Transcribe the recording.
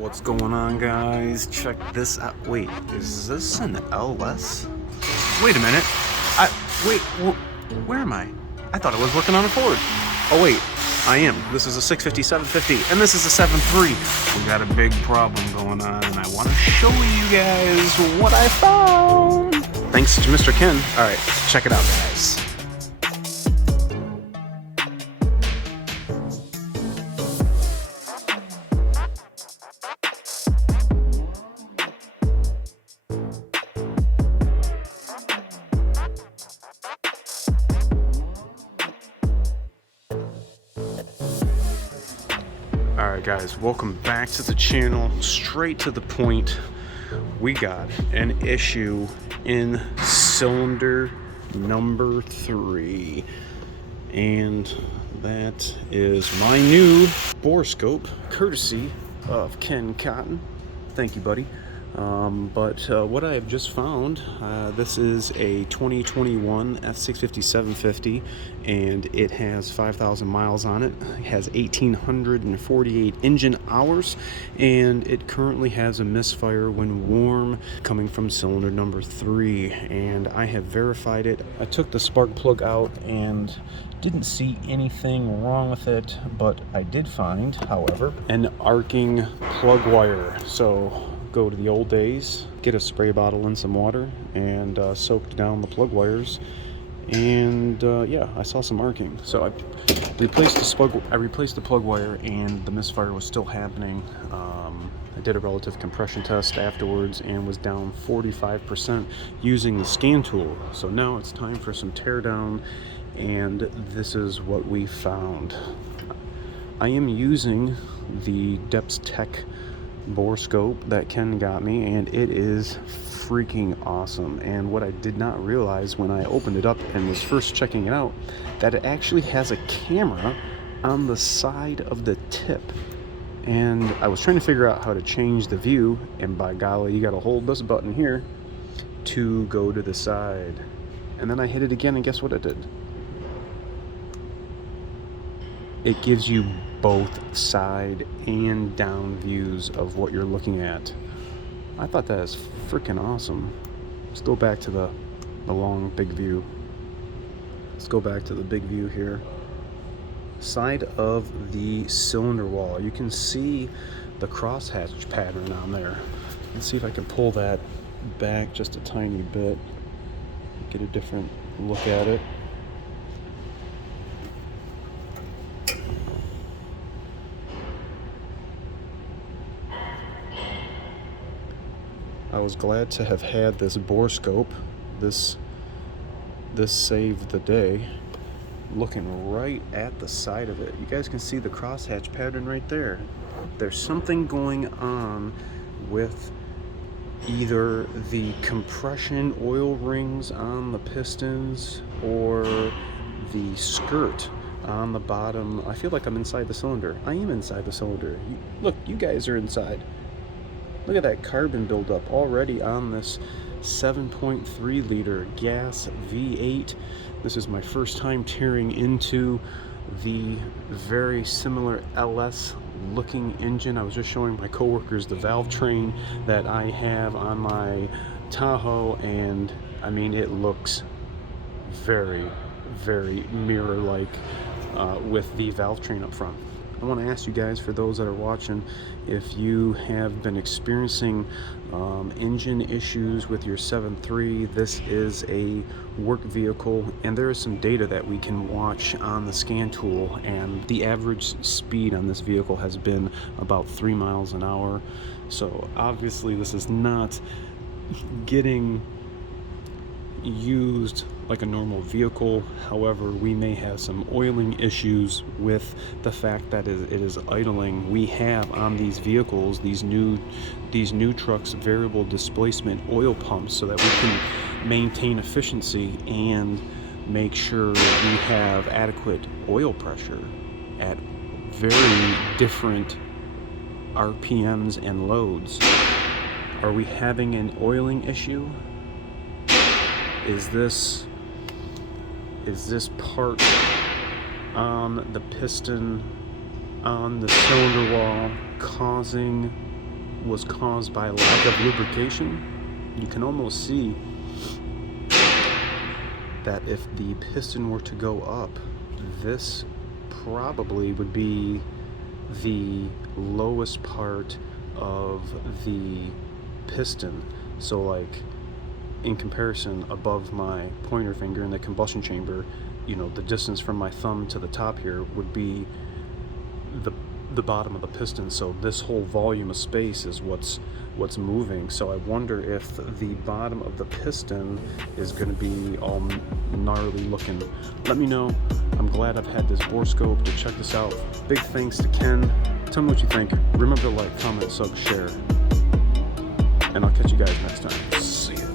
What's going on, guys? Check this out. Wait, is this an LS? Wait a minute. Where am I? I thought I was working on a Ford. Oh wait, I am. This is a 650, 750, and this is a 7.3. We got a big problem going on, and I want to show you guys what I found. Thanks to Mr. Ken. All right, check it out, guys. Alright guys, welcome back to the channel. Straight to the point, we got an issue in cylinder number 3, and that is my new bore scope, courtesy of Ken Cotton. Thank you, buddy. But what I have just found, this is a 2021 F650 750, and it has 5,000 miles on it. It has 1,848 engine hours, and it currently has a misfire when warm coming from cylinder number 3, and I have verified it. I took the spark plug out and didn't see anything wrong with it, but I did find, however, an arcing plug wire. So go to the old days, get a spray bottle and some water, and soak down the plug wires, and yeah, I saw some arcing. So I replaced the plug wire, and the misfire was still happening. I did a relative compression test afterwards and was down 45% using the scan tool. So now it's time for some tear down, and this is what we found. I am using the Depth Tech bore scope that Ken got me, and it is freaking awesome. And what I did not realize when I opened it up and was first checking it out, that it actually has a camera on the side of the tip. And I was trying to figure out how to change the view, and by golly, you got to hold this button here to go to the side. And then I hit it again, and guess what it did? It gives you both side and down views of what you're looking at. I thought that was freaking awesome. Let's go back to the long big view. Let's go back to the big view here. Side of the cylinder wall. You can see the crosshatch pattern on there. Let's see if I can pull that back just a tiny bit, get a different look at it. I was glad to have had this bore scope. This saved the day. Looking right at the side of it, you guys can see the crosshatch pattern right there. There's something going on with either the compression oil rings on the pistons or the skirt on the bottom. I feel like I'm inside the cylinder. I am inside the cylinder. Look, you guys are inside. Look at that carbon buildup already on this 7.3 liter gas V8. This is my first time tearing into the very similar LS looking engine. I was just showing my coworkers the valve train that I have on my Tahoe, and I mean, it looks very, very mirror-like with the valve train up front. I want to ask you guys, for those that are watching, if you have been experiencing engine issues with your 7.3, this is a work vehicle, and there is some data that we can watch on the scan tool, and the average speed on this vehicle has been about 3 miles an hour. So obviously this is not getting used like a normal vehicle. However, we may have some oiling issues with the fact that it is idling. We have on these vehicles, these new trucks, variable displacement oil pumps, so that we can maintain efficiency and make sure we have adequate oil pressure at very different RPMs and loads. Are we having an oiling issue? Is this part on the piston on the cylinder wall causing was caused by lack of lubrication. You can almost see that if the piston were to go up, this probably would be the lowest part of the piston. So like in comparison, above my pointer finger in the combustion chamber, you know, the distance from my thumb to the top here would be the bottom of the piston. So this whole volume of space is what's moving. So I wonder if the bottom of the piston is going to be all gnarly looking. Let me know. I'm glad I've had this bore scope to check this out. Big thanks to Ken. Tell me what you think. Remember to like, comment, sub, share, and I'll catch you guys next time. See ya.